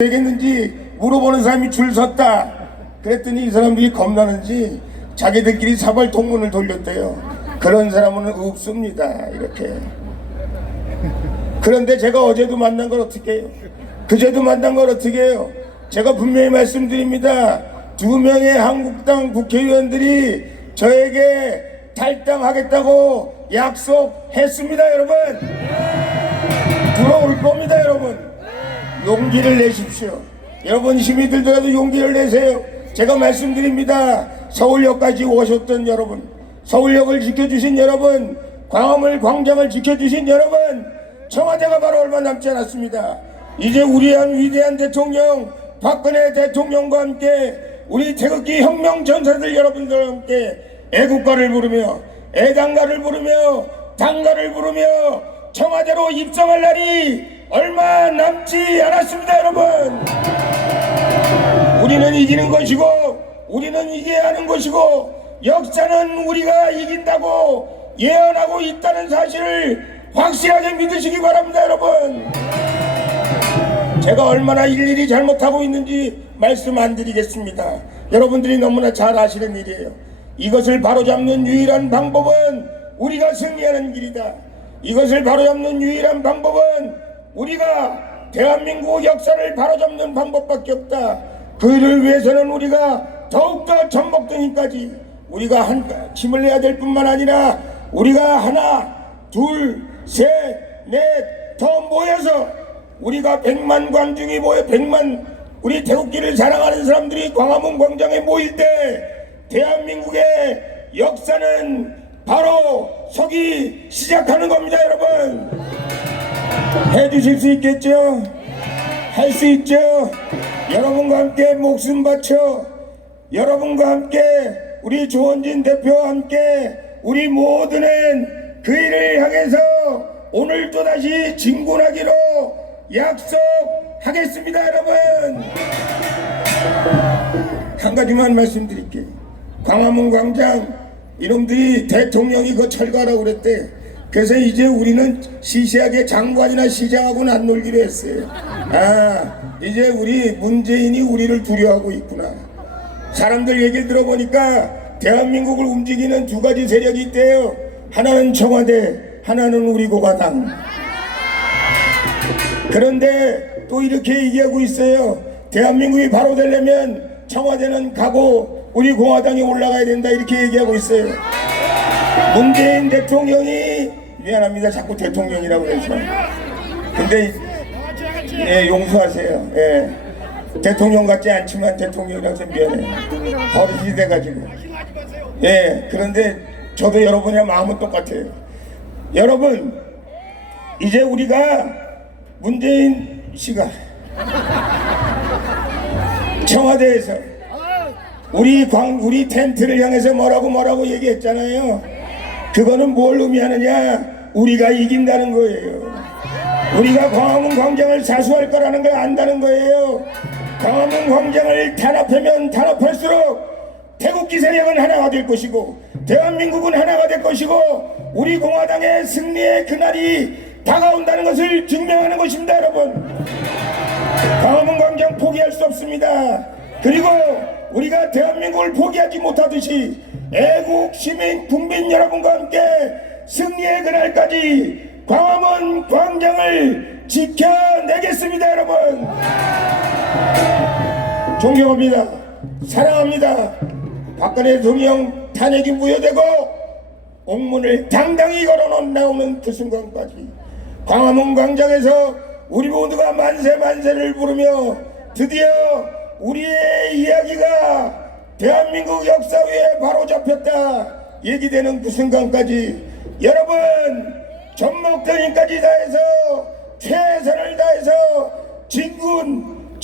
되겠는지 물어보는 사람이 줄 섰다. 그랬더니 이 사람들이 겁나는지 자기들끼리 사발 통문을 돌렸대요. 그런 사람은 없습니다. 이렇게. 그런데 제가 어제도 만난 걸 어떻게 해요? 그제도 만난 걸 어떻게 해요? 제가 분명히 말씀드립니다. 두 명의 한국당 국회의원들이 저에게 탈당하겠다고 약속했습니다, 여러분. 들어올 겁니다, 여러분. 용기를 내십시오. 여러분 힘이 들더라도 용기를 내세요. 제가 말씀드립니다. 서울역까지 오셨던 여러분, 서울역을 지켜주신 여러분, 광화문 광장을 지켜주신 여러분, 청와대가 바로 얼마 남지 않았습니다. 이제 우리 한 위대한 대통령 박근혜 대통령과 함께 우리 태극기 혁명 전사들 여러분들과 함께 애국가를 부르며 애당가를 부르며 당가를 부르며 청와대로 입성할 날이 얼마 남지 않았습니다 여러분 우리는 이기는 것이고 우리는 이겨야 하는 것이고 역사는 우리가 이긴다고 예언하고 있다는 사실을 확실하게 믿으시기 바랍니다 여러분 제가 얼마나 일일이 잘못하고 있는지 말씀 안 드리겠습니다. 여러분들이 너무나 잘 아시는 일이에요. 이것을 바로잡는 유일한 방법은 우리가 승리하는 길이다. 이것을 바로잡는 유일한 방법은 우리가 대한민국 역사를 바로잡는 방법밖에 없다. 그를 위해서는 우리가 더욱더 전복등이까지 우리가 한 힘을 내야 될 뿐만 아니라 우리가 하나, 둘, 셋, 넷 더 모여서 우리가 백만 관중이 모여 백만 우리 태국기를 사랑하는 사람들이 광화문 광장에 모일 때 대한민국의 역사는 바로 서기 시작하는 겁니다 여러분 해주실 수 있겠죠? 할 수 있죠? 여러분과 함께 목숨 바쳐 여러분과 함께 우리 조원진 대표와 함께 우리 모두는 그 일을 향해서 오늘 또다시 진군하기로 약속하겠습니다 여러분 한 가지만 말씀드릴게요 광화문 광장 이놈들이 대통령이 그 철거하라고 그랬대 그래서 이제 우리는 시시하게 장관이나 시장하고는 안 놀기로 했어요 아 이제 우리 문재인이 우리를 두려워하고 있구나 사람들 얘기를 들어보니까 대한민국을 움직이는 두 가지 세력이 있대요 하나는 청와대 하나는 우리 고가당 그런데 또 이렇게 얘기하고 있어요. 대한민국이 바로 되려면 청와대는 가고 우리 공화당이 올라가야 된다 이렇게 얘기하고 있어요. 문재인 대통령이 미안합니다. 자꾸 대통령이라고 그래서. 근데 예, 용서하세요. 예. 대통령 같지 않지만 대통령이라고 해서 미안해요. 버릇이 돼가지고. 예, 그런데 저도 여러분의 마음은 똑같아요. 여러분, 이제 우리가 문재인 씨가 청와대에서 우리 광 우리 텐트를 향해서 뭐라고 뭐라고 얘기했잖아요. 그거는 뭘 의미하느냐? 우리가 이긴다는 거예요. 우리가 광화문 광장을 사수할 거라는 걸 안다는 거예요. 광화문 광장을 탄압하면 탄압할수록 태국기 세력은 하나가 될 것이고 대한민국은 하나가 될 것이고 우리 공화당의 승리의 그날이 다가온다는 것을 증명하는 것입니다 여러분 광화문 광장 포기할 수 없습니다 그리고 우리가 대한민국을 포기하지 못하듯이 애국 시민 국민 여러분과 함께 승리의 그날까지 광화문 광장을 지켜내겠습니다 여러분. 존경합니다. 사랑합니다. 박근혜 대통령 탄핵이 무효되고 옥문을 당당히 걸어 나오는 그 순간까지 광화문 광장에서 우리 모두가 만세 만세를 부르며 드디어 우리의 이야기가 대한민국 역사 위에 바로 잡혔다. 얘기되는 그 순간까지 여러분 전목등이까지 다해서 최선을 다해서 진군